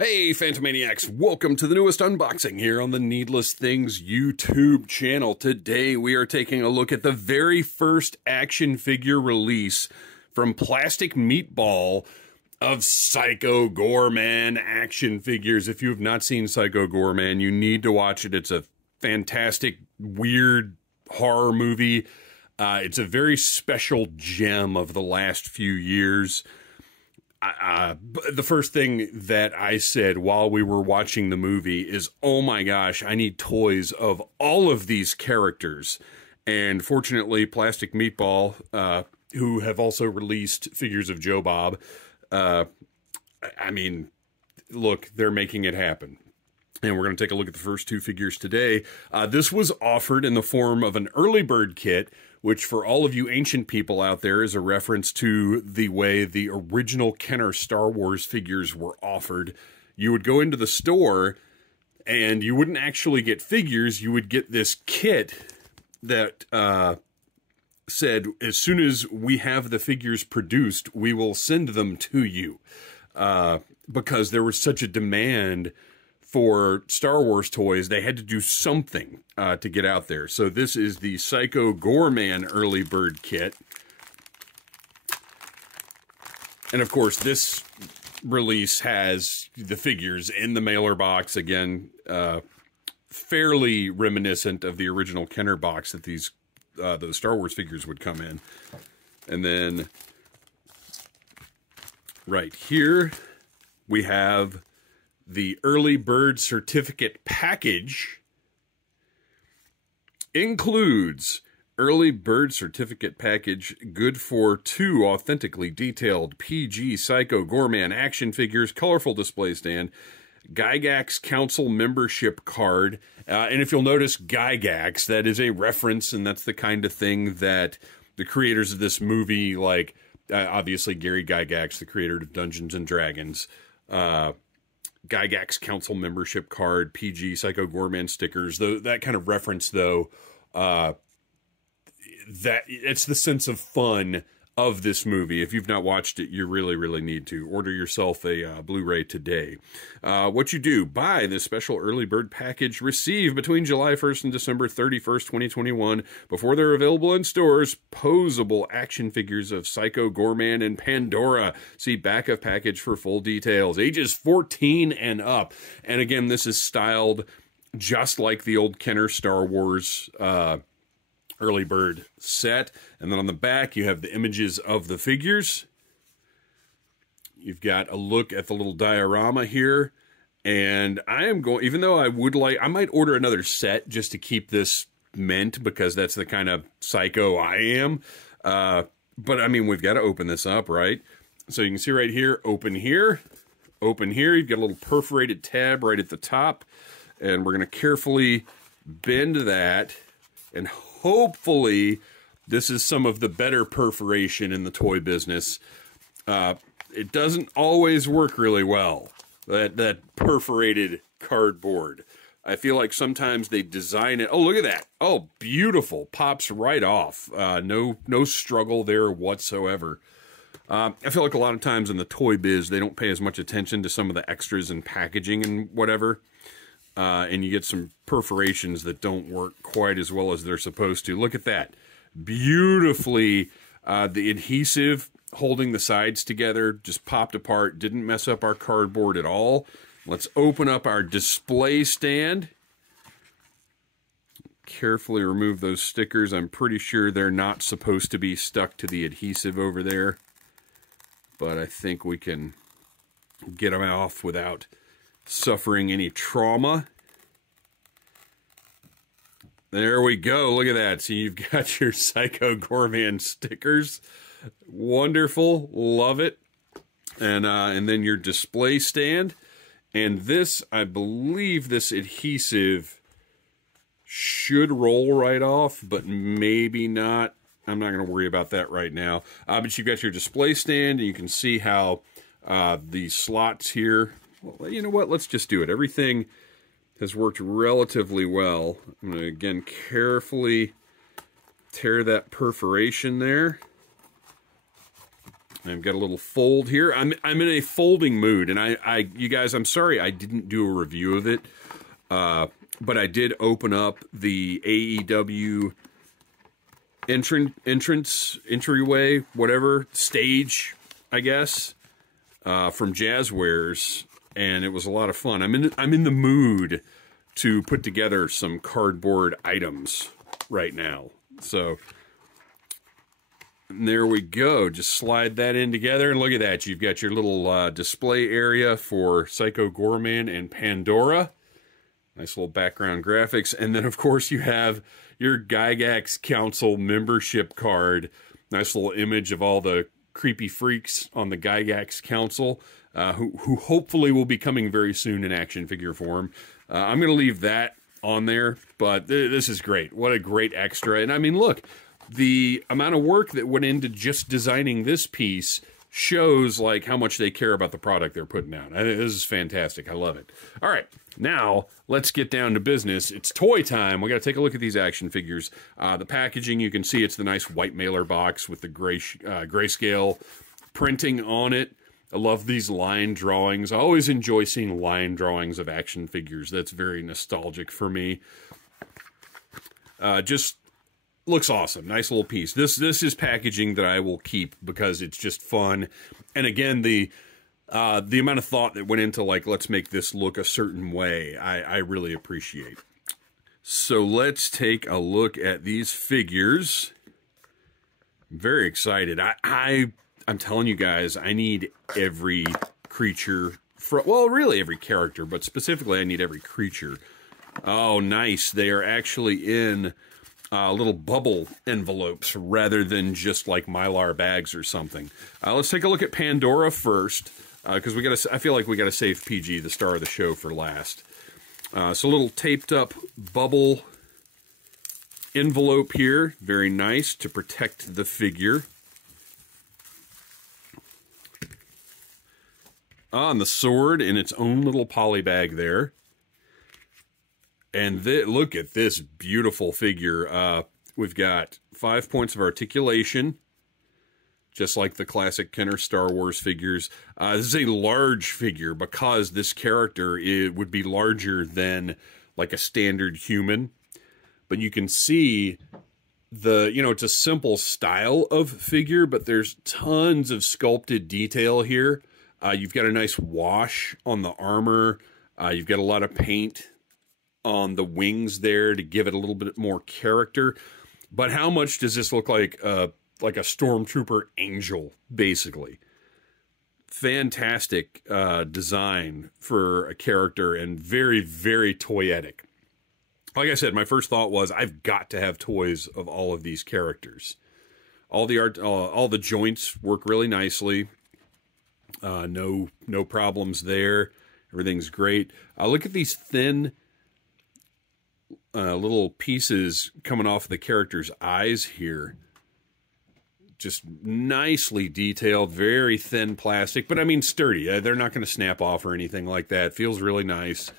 Hey Phantomaniacs, welcome to the newest unboxing here on the Needless Things YouTube channel. Today we are taking a look at the very first action figure release from Plastic Meatball of Psycho Goreman action figures. If you have not seen Psycho Goreman, you need to watch it. It's a fantastic, weird horror movie. It's a very special gem of the last few years. The first thing that I said while we were watching the movie is, oh my gosh, I need toys of all of these characters. And fortunately, Plastic Meatball, who have also released figures of Joe Bob, I mean, look, they're making it happen. And we're going to take a look at the first two figures today. This was offered in the form of an early bird kit, which for all of you ancient people out there is a reference to the way the original Kenner Star Wars figures were offered. You would go into the store and you wouldn't actually get figures. You would get this kit that said, as soon as we have the figures produced, we will send them to you. Because there was such a demand for Star Wars toys, they had to do something to get out there. So this is the Psycho Goreman early bird kit. And of course, this release has the figures in the mailer box. Again, fairly reminiscent of the original Kenner box that these those Star Wars figures would come in. And then right here, we have the early bird certificate package. Includes early bird certificate package, good for 2 authentically detailed PG Psycho Goreman action figures, colorful display stand, Gygax Council membership card. And if you'll notice Gygax, that is a reference, and that's the kind of thing that the creators of this movie, like obviously Gary Gygax, the creator of Dungeons and Dragons, Gygax Council membership card, PG Psycho Goreman stickers, that kind of reference, though, that it's the sense of fun of this movie. If you've not watched it, you really, really need to. Order yourself a Blu-ray today. What you do, buy this special early bird package, receive between July 1st and December 31st, 2021, before they're available in stores, posable action figures of Psycho Goreman and Pandora. See back of package for full details. Ages 14 and up. And again, this is styled just like the old Kenner Star Wars early bird set. And then on the back, you have the images of the figures. You've got a look at the little diorama here. And I am going, even though I would like, I might order another set just to keep this mint, because that's the kind of psycho I am. But I mean, we've got to open this up, right? So you can see right here, open here, open here. You've got a little perforated tab right at the top. And we're going to carefully bend that, and hopefully this is some of the better perforation in the toy business. It doesn't always work really well, that perforated cardboard. I feel like sometimes they design it. Oh, look at that. Oh, beautiful. Pops right off. No struggle there whatsoever. I feel like a lot of times in the toy biz, they don't pay as much attention to some of the extras and packaging and whatever. And you get some perforations that don't work quite as well as they're supposed to. Look at that. Beautifully, the adhesive holding the sides together just popped apart. Didn't mess up our cardboard at all. Let's open up our display stand. Carefully remove those stickers. I'm pretty sure they're not supposed to be stuck to the adhesive over there. But I think we can get them off without suffering any trauma. There we go. Look at that. So you've got your Psycho Goreman stickers. Wonderful. Love it. And then your display stand. And this, I believe this adhesive should roll right off, but maybe not. I'm not going to worry about that right now. But you've got your display stand, and you can see how the slots here. Well, you know what? Let's just do it. Everything has worked relatively well. I'm going to, again, carefully tear that perforation there. I've got a little fold here. I'm in a folding mood, and you guys, I'm sorry I didn't do a review of it, but I did open up the AEW entryway, whatever, stage, I guess, from Jazzwares, and it was a lot of fun. I'm in the mood to put together some cardboard items right now. So there we go. Just slide that in together, and look at that. You've got your little display area for Psycho Goreman and Pandora. Nice little background graphics. And then, of course, you have your Gygax Council membership card. Nice little image of all the creepy freaks on the Gygax Council, who hopefully will be coming very soon in action figure form. I'm going to leave that on there, but this is great. What a great extra. And I mean, look, the amount of work that went into just designing this piece shows like how much they care about the product they're putting out. I think this is fantastic. I love it. All right, now let's get down to business. It's toy time. We got to take a look at these action figures. The packaging, you can see it's the nice white mailer box with the grayscale printing on it. I love these line drawings. I always enjoy seeing line drawings of action figures. That's very nostalgic for me. Just looks awesome. Nice little piece. This is packaging that I will keep because it's just fun. And again, the amount of thought that went into, like, let's make this look a certain way, I really appreciate. So let's take a look at these figures. I'm very excited. I'm telling you guys, I need every creature, well, really every character, but specifically I need every creature. Oh, nice. They are actually in little bubble envelopes rather than just like Mylar bags or something. Let's take a look at Pandora first, because I feel like we gotta save PG, the star of the show, for last. So a little taped up bubble envelope here, very nice to protect the figure. And the sword in its own little poly bag there. And look at this beautiful figure. We've got 5 points of articulation, just like the classic Kenner Star Wars figures. This is a large figure because this character would be larger than like a standard human. But you can see it's a simple style of figure, but there's tons of sculpted detail here. You've got a nice wash on the armor. You've got a lot of paint on the wings there to give it a little bit more character. But how much does this look like a stormtrooper angel, basically? Fantastic design for a character, and very, very toyetic. Like I said, my first thought was I've got to have toys of all of these characters. All the joints work really nicely. No problems there. Everything's great. Look at these thin little pieces coming off the character's eyes here. Just nicely detailed, very thin plastic, but I mean sturdy. They're not going to snap off or anything like that. Feels really nice.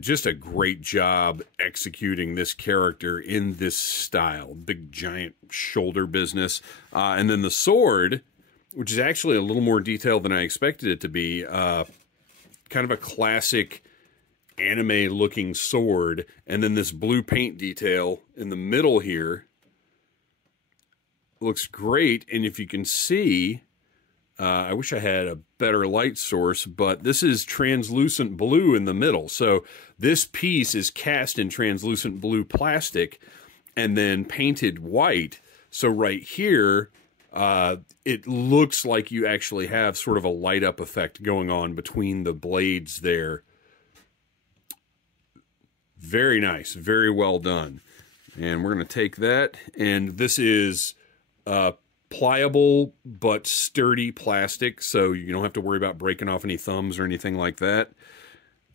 Just a great job executing this character in this style. Big giant shoulder business. And then the sword, which is actually a little more detailed than I expected it to be. Kind of a classic anime-looking sword. And then this blue paint detail in the middle here looks great. And if you can see, I wish I had a better light source, but this is translucent blue in the middle. So this piece is cast in translucent blue plastic and then painted white. So right here, it looks like you actually have sort of a light up effect going on between the blades there. Very nice, very well done. And we're going to take that, and this is pliable but sturdy plastic, so you don't have to worry about breaking off any thumbs or anything like that.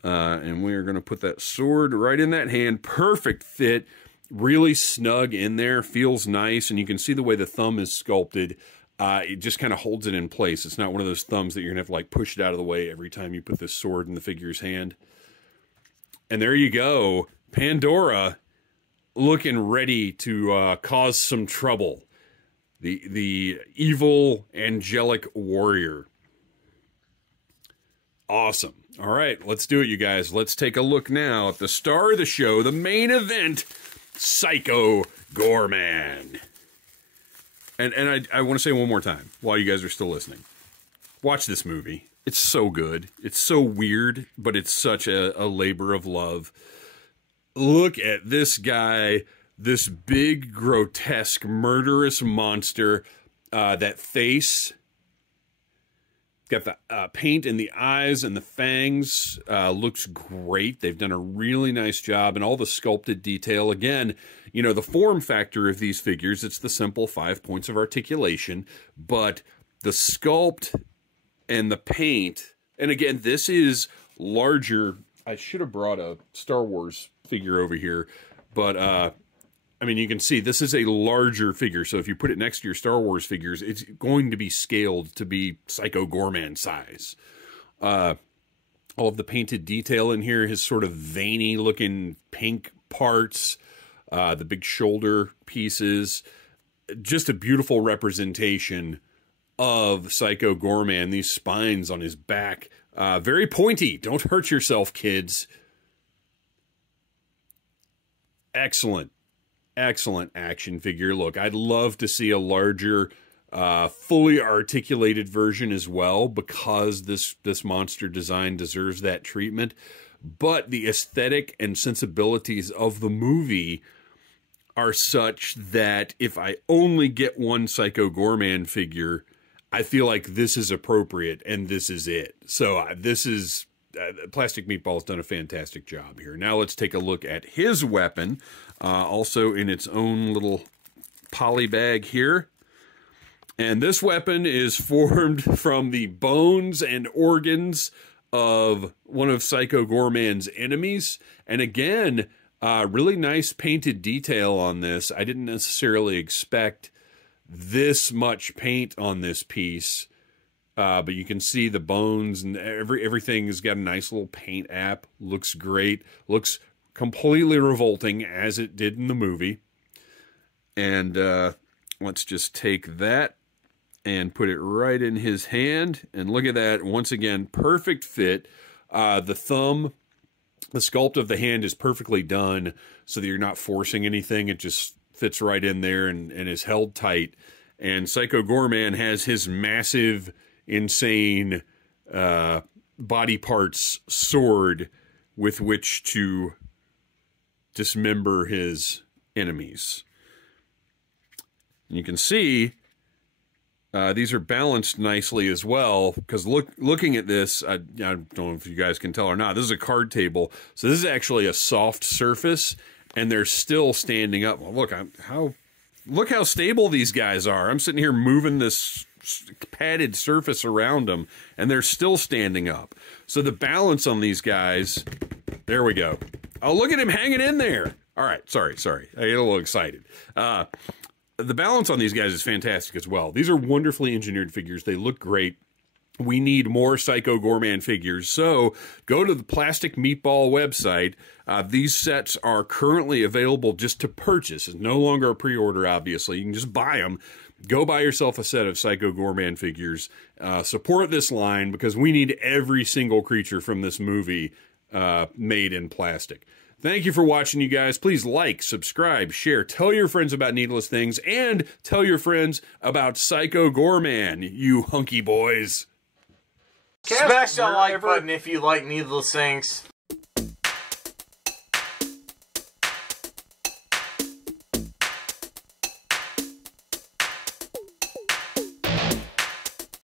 And we're going to put that sword right in that hand. Perfect fit, really snug in there, feels nice, and you can see the way the thumb is sculpted. It just kind of holds it in place. It's not one of those thumbs that you're going to have to like push it out of the way every time you put this sword in the figure's hand. And there you go, Pandora looking ready to cause some trouble. the evil angelic warrior. Awesome. All right, let's do it, you guys. Let's take a look now at the star of the show, the main event, Psycho Goreman. And I want to say one more time, while you guys are still listening. Watch this movie. It's so good. It's so weird, but it's such a labor of love. Look at this guy, this big, grotesque, murderous monster. That face... Got the paint in the eyes and the fangs. Looks great. They've done a really nice job. And all the sculpted detail. Again, you know, the form factor of these figures, it's the simple 5 points of articulation. But the sculpt and the paint... And again, this is larger. I should have brought a Star Wars figure over here. But... I mean, you can see this is a larger figure, so if you put it next to your Star Wars figures, it's going to be scaled to be Psycho Goreman size. All of the painted detail in here, his sort of veiny-looking pink parts, the big shoulder pieces, just a beautiful representation of Psycho Goreman. These spines on his back, very pointy. Don't hurt yourself, kids. Excellent. Excellent action figure. Look, I'd love to see a larger, fully articulated version as well, because this monster design deserves that treatment. But the aesthetic and sensibilities of the movie are such that if I only get one Psycho Goreman figure, I feel like this is appropriate and this is it. So this is... Plastic Meatball's done a fantastic job here. Now let's take a look at his weapon, also in its own little poly bag here. And this weapon is formed from the bones and organs of one of Psycho Goreman's enemies. And again, really nice painted detail on this. I didn't necessarily expect this much paint on this piece. But you can see the bones and everything has got a nice little paint app. Looks great. Looks completely revolting as it did in the movie. And let's just take that and put it right in his hand. And look at that. Once again, perfect fit. The thumb, the sculpt of the hand is perfectly done so that you're not forcing anything. It just fits right in there and is held tight. And Psycho Goreman has his massive... insane body parts sword with which to dismember his enemies. And you can see these are balanced nicely as well, because looking at this, I don't know if you guys can tell or not, this is a card table, so this is actually a soft surface, and they're still standing up. Well, look how stable these guys are. I'm sitting here moving this padded surface around them, and they're still standing up. So the balance on these guys, there we go. Oh, look at him hanging in there. All right, sorry. I get a little excited. The balance on these guys is fantastic as well. These are wonderfully engineered figures. They look great. We need more Psycho Goreman figures, so go to the Plastic Meatball website. These sets are currently available just to purchase. It's no longer a pre-order, obviously. You can just buy them. Go buy yourself a set of Psycho Goreman figures. Support this line, because we need every single creature from this movie made in plastic. Thank you for watching, you guys. Please like, subscribe, share, tell your friends about Needless Things, and tell your friends about Psycho Goreman, you hunky boys. Smash that like button if you like Needless Things.